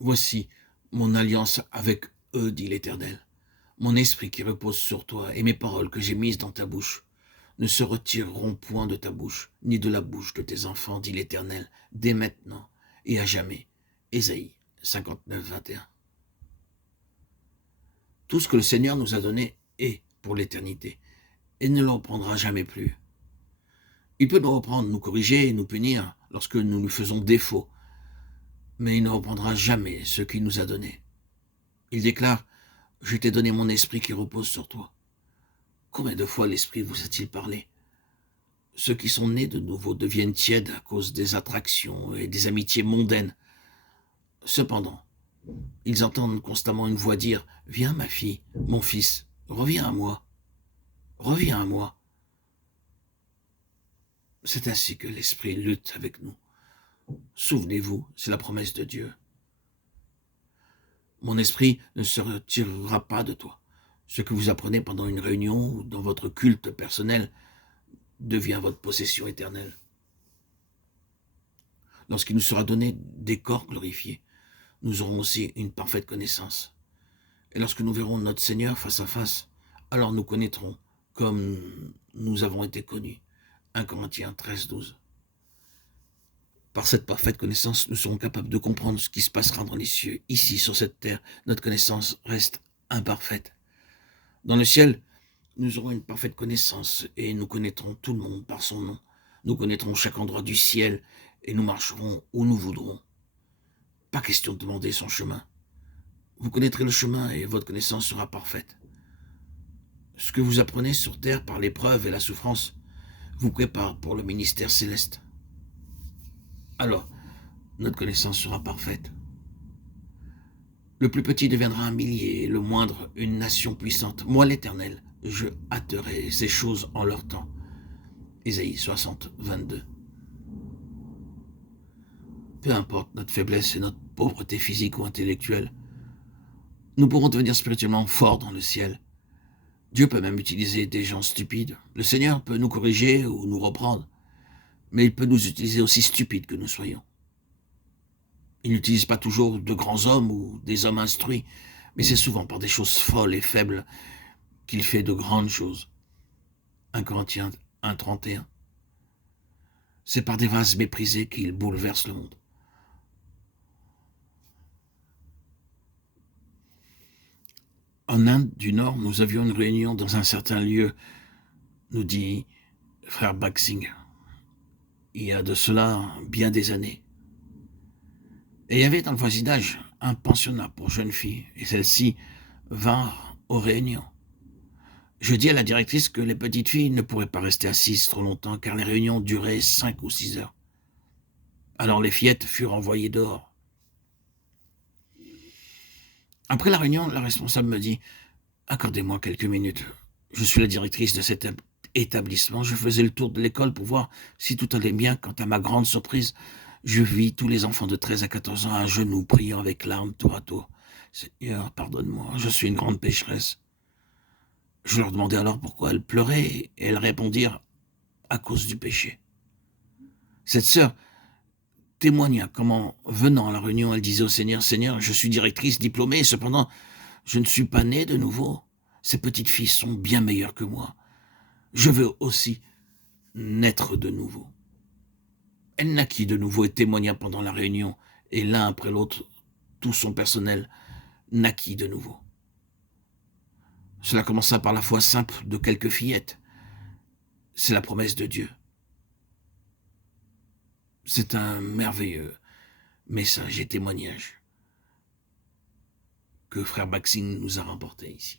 Voici mon alliance avec eux, dit l'Éternel. Mon esprit qui repose sur toi et mes paroles que j'ai mises dans ta bouche ne se retireront point de ta bouche, ni de la bouche de tes enfants, dit l'Éternel, dès maintenant et à jamais. Ésaïe 59, 21. Tout ce que le Seigneur nous a donné est pour l'éternité, et ne le reprendra jamais plus. Il peut nous reprendre, nous corriger et nous punir lorsque nous lui faisons défaut, mais il ne reprendra jamais ce qu'il nous a donné. Il déclare, « Je t'ai donné mon esprit qui repose sur toi. » Combien de fois l'esprit vous a-t-il parlé? Ceux qui sont nés de nouveau deviennent tièdes à cause des attractions et des amitiés mondaines. Cependant, ils entendent constamment une voix dire « Viens ma fille, mon fils, reviens à moi, reviens à moi. » C'est ainsi que l'esprit lutte avec nous. Souvenez-vous, c'est la promesse de Dieu. Mon esprit ne se retirera pas de toi. Ce que vous apprenez pendant une réunion ou dans votre culte personnel devient votre possession éternelle. Lorsqu'il nous sera donné des corps glorifiés, nous aurons aussi une parfaite connaissance. Et lorsque nous verrons notre Seigneur face à face, alors nous connaîtrons comme nous avons été connus. 1 Corinthiens 13, 12. Par cette parfaite connaissance, nous serons capables de comprendre ce qui se passera dans les cieux. Ici, sur cette terre, notre connaissance reste imparfaite. Dans le ciel, nous aurons une parfaite connaissance et nous connaîtrons tout le monde par son nom. Nous connaîtrons chaque endroit du ciel et nous marcherons où nous voudrons. Pas question de demander son chemin. Vous connaîtrez le chemin et votre connaissance sera parfaite. Ce que vous apprenez sur terre par l'épreuve et la souffrance vous prépare pour le ministère céleste. Alors, notre connaissance sera parfaite. Le plus petit deviendra un millier, et le moindre une nation puissante. Moi, l'Éternel, je hâterai ces choses en leur temps. Ésaïe 60, 22. Peu importe notre faiblesse et notre pauvreté physique ou intellectuelle, nous pourrons devenir spirituellement forts dans le ciel. Dieu peut même utiliser des gens stupides. Le Seigneur peut nous corriger ou nous reprendre, mais il peut nous utiliser aussi stupides que nous soyons. Il n'utilise pas toujours de grands hommes ou des hommes instruits, mais c'est souvent par des choses folles et faibles qu'il fait de grandes choses. 1 Corinthiens 1, 31. C'est par des vases méprisés qu'il bouleverse le monde. En Inde du Nord, nous avions une réunion dans un certain lieu, nous dit frère Baxing, il y a de cela bien des années. Et il y avait dans le voisinage un pensionnat pour jeunes filles, et celles-ci vinrent aux réunions. Je dis à la directrice que les petites filles ne pourraient pas rester assises trop longtemps, car les réunions duraient 5 ou 6 heures. Alors les fillettes furent envoyées dehors. Après la réunion, la responsable me dit « Accordez-moi quelques minutes. Je suis la directrice de cet établissement. Je faisais le tour de l'école pour voir si tout allait bien quand, à ma grande surprise, je vis tous les enfants de 13 à 14 ans à genoux, priant avec larmes tour à tour. Seigneur, pardonne-moi, je suis une grande pécheresse. » Je leur demandai alors pourquoi elles pleuraient et elles répondirent « à cause du péché ». Cette sœur témoigna comment, venant à la réunion, elle disait au Seigneur « Seigneur, je suis directrice diplômée, cependant, je ne suis pas née de nouveau. Ces petites filles sont bien meilleures que moi. Je veux aussi naître de nouveau. » Elle naquit de nouveau et témoigna pendant la réunion, et l'un après l'autre, tout son personnel naquit de nouveau. Cela commença par la foi simple de quelques fillettes. C'est la promesse de Dieu. C'est un merveilleux message et témoignage que frère Maxime nous a rapporté ici.